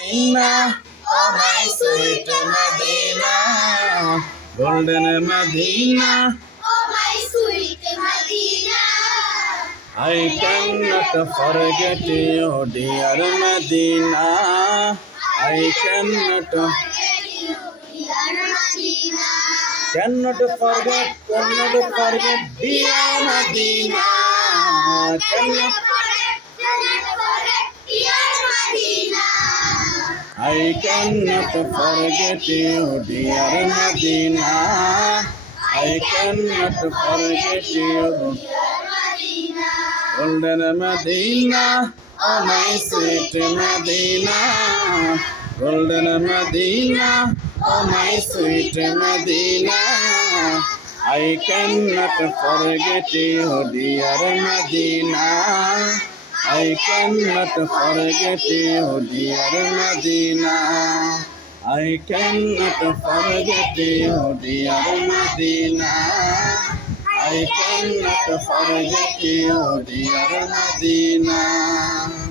Medina, oh my sweet Medina, golden Medina, oh my sweet Medina. I cannot forget you, dear Medina. I cannot, forget you, dear Medina. cannot forget, dear Medina. Cannot, Cannot forget, dear Medina. I cannot forget you, dear Medina. I cannot forget you, Dear Medina. golden Medina, oh my sweet Medina, golden Medina, oh my sweet Medina. I cannot forget you, dear Medina. I cannot forget you, dear Medina. I cannot forget you, dear Medina. I cannot forget you, dear Medina.